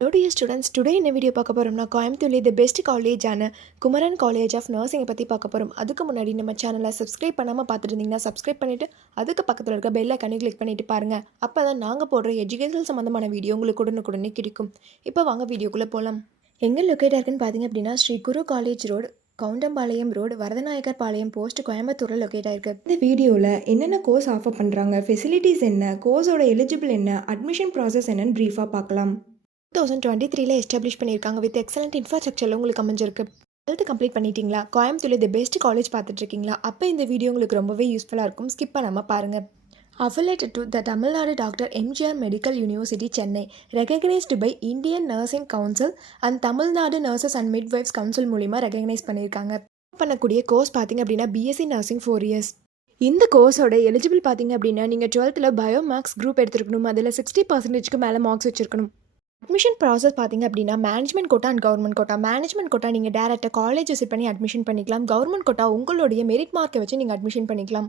Hello dear students, today in video பார்க்க போறோம்னா கோயம்புத்தூர்ல தி பெஸ்ட் காலேஜான குமரன் காலேஜ் ஆஃப் நர்சிங்கை பற்றி பார்க்க போகிறோம். அதுக்கு முன்னாடி நம்ம சேனலை சப்ஸ்கிரைப் பண்ணாமல் பார்த்துட்டு இருந்தீங்கன்னா சப்ஸ்கிரைப் பண்ணிவிட்டு அதுக்கு பக்கத்தில் இருக்க பெல் ஐக்கானை கிளிக் பண்ணிட்டு பாருங்கள். அப்போ தான் நாங்கள் போடுற எஜுகேஷனல் சம்மந்தமான வீடியோ உங்களுக்கு உடனுக்குடனே கிடைக்கும். இப்போ வாங்க வீடியோக்குள்ளே போகலாம். எங்கே லொக்கேட் இருக்குன்னு பார்த்தீங்க அப்படின்னா ஸ்ரீ குரு காலேஜ் ரோடு, கவுண்டம்பாளையம் ரோடு, வரதநாயகர் பாளையம் போஸ்ட், கோயம்புத்தூரில் லொக்கேட் ஆயிருக்கு. இந்த வீடியோவில் என்னென்ன கோர்ஸ் ஆஃபர் பண்ணுறாங்க, ஃபெசிலிட்டிஸ் என்ன, கோர்ஸோட எலிஜிபிள் என்ன, அட்மிஷன் ப்ராசஸ் என்னன்னு ப்ரீஃபாக பார்க்கலாம். 2023 எஸ்டாப்ளிஷ் பண்ணியிருக்காங்க. வித் எக்ஸலண்ட் இன்ஃப்ராஸ்ட்ரக்சரில் உங்களுக்கு அமைஞ்சிருக்கு. 12th கம்ப்ளீட் பண்ணிட்டீங்களா? கோயம்புத்தூர்ல தி பெஸ்ட் காலேஜ் பார்த்துட்ருக்கீங்களா? அப்போ இந்த வீடியோ உங்களுக்கு ரொம்பவே யூஸ்ஃபுல்லாக இருக்கும். ஸ்கிப் பண்ணாமல் பாருங்கள். Affiliated to the Tamil Nadu Dr. MGR Medical University, Chennai, recognized by Indian Nursing Council and Tamil Nadu Nurses and Midwives Council மூலிமா ரெகக்னைஸ் பண்ணியிருக்காங்க. பண்ணக்கூடிய கோர்ஸ் பார்த்தீங்க அப்படின்னா பிஎஸ்சி நர்சிங் 4 இயர்ஸ். இந்த கோர்ஸோட எலிஜிபிள் பார்த்தீங்க அப்படின்னா நீங்கள் 12th பயோமேக்ஸ் குரூப் எடுத்துருக்கணும். அதில் 60% மேலே மார்க்ஸ் வச்சுருக்கணும். அட்மிஷன் ப்ராசஸ் பார்த்தீங்க அப்படின்னா management quota and government quota. Management quota நீங்கள் டேரெக்டாக காலேஜ் விசிட் பண்ணி அட்மிஷன் பண்ணிக்கலாம். கவர்மெண்ட் கோட்டா உங்களுடைய மெரிட் மார்க்கை வச்சு நீங்கள் அட்மிஷன் பண்ணிக்கலாம்.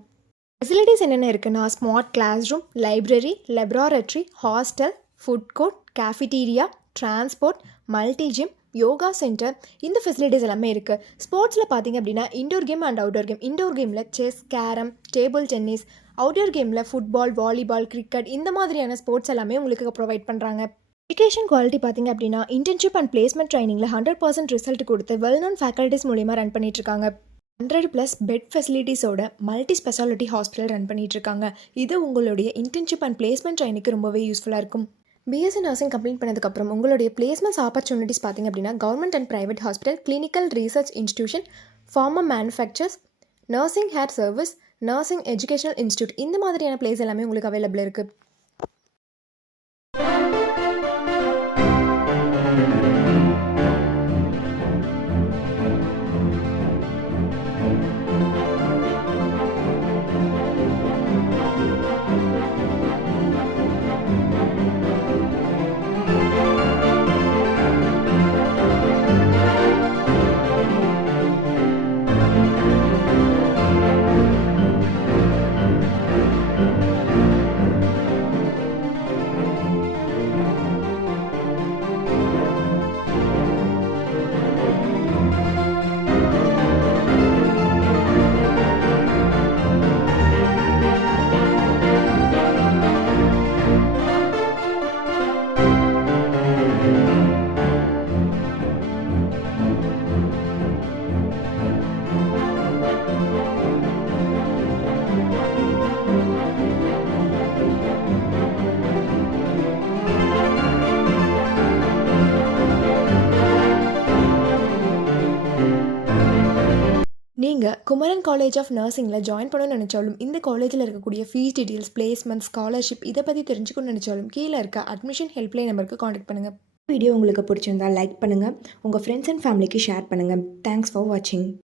ஃபெசிலிட்டிஸ் என்னென்ன இருக்குன்னா smart class room, library, laboratory, hostel, food court, cafeteria, transport, multi gym, yoga centre, இந்த ஃபெசிலிட்டிஸ் எல்லாமே இருக்குது. ஸ்போர்ட்ஸில் பார்த்தீங்க அப்படின்னா indoor game and outdoor game. Indoor கேமில் chess, carrom, table tennis, outdoor கேமில் ஃபுட்பால், வாலிபால், கிரிக்கெட், இந்த மாதிரியான ஸ்போர்ட்ஸ் எல்லாமே உங்களுக்கு ப்ரொவைட் பண்ணுறாங்க. எஜுகேஷன் குவாலிட்டி பார்த்தீங்க அப்படின்னா இன்டர்ன்ஷிப் அண்ட் பிளேஸ்மெண்ட் ட்ரைனிங்கில் 100% ரிசல்ட் கொடுத்து வெல் நோன் ஃபேக்கல்ட்டிஸ் மூலிமா ரன் பண்ணிட்டுருக்காங்க. 100+ பெட் ஃபெசிலிட்டிஸோட மல்டி ஸ்பெஷாலிட்டி ஹாஸ்பிட்டல் ரன் பண்ணிகிட்ருக்காங்க. இது உங்களுடைய இன்டர்ன்ஷிப் அண்ட் பிளேஸ்மெண்ட் ட்ரைனிங்க்கு ரொம்பவே யூஸ்ஃபுல்லாக இருக்கும். பிஎஸ்சி நர்சிங் கம்ப்ளீட் பண்ணதுக்கப்புறம் உங்களுடைய பிளேஸ்மெண்ட்ஸ் ஆப்பர்ச்சுனிட்டிஸ் பார்த்தீங்க அப்படின்னா government and private hospital, clinical research institution, pharma manufacturers, nursing hair service, nursing educational institute, இந்த மாதிரியான பிளேஸ் எல்லாமே உங்களுக்கு அவைலபிள் இருக்குது. நீங்கள் குமரன் காலேஜ் ஆஃப் நர்சிங்கில் ஜாயின் பண்ணணும்னு நினச்சாலும், இந்த காலேஜில் இருக்கக்கூடிய ஃபீஸ் டீட்டெயில்ஸ், பிளேஸ்மெண்ட், ஸ்காலர்ஷிப், இதை பற்றி தெரிஞ்சுக்கணும்னு நினச்சாலும் கீழே இருக்க அட்மிஷன் ஹெல்ப்லைன் நம்பருக்கு காண்டாக்ட் பண்ணுங்கள். வீடியோ உங்களுக்கு பிடிச்சிருந்தால் லைக் பண்ணுங்கள், உங்கள் ஃப்ரெண்ட்ஸ் அண்ட் ஃபேமிலிக்கு ஷேர் பண்ணுங்கள். தேங்க்ஸ் ஃபார் வாட்சிங்.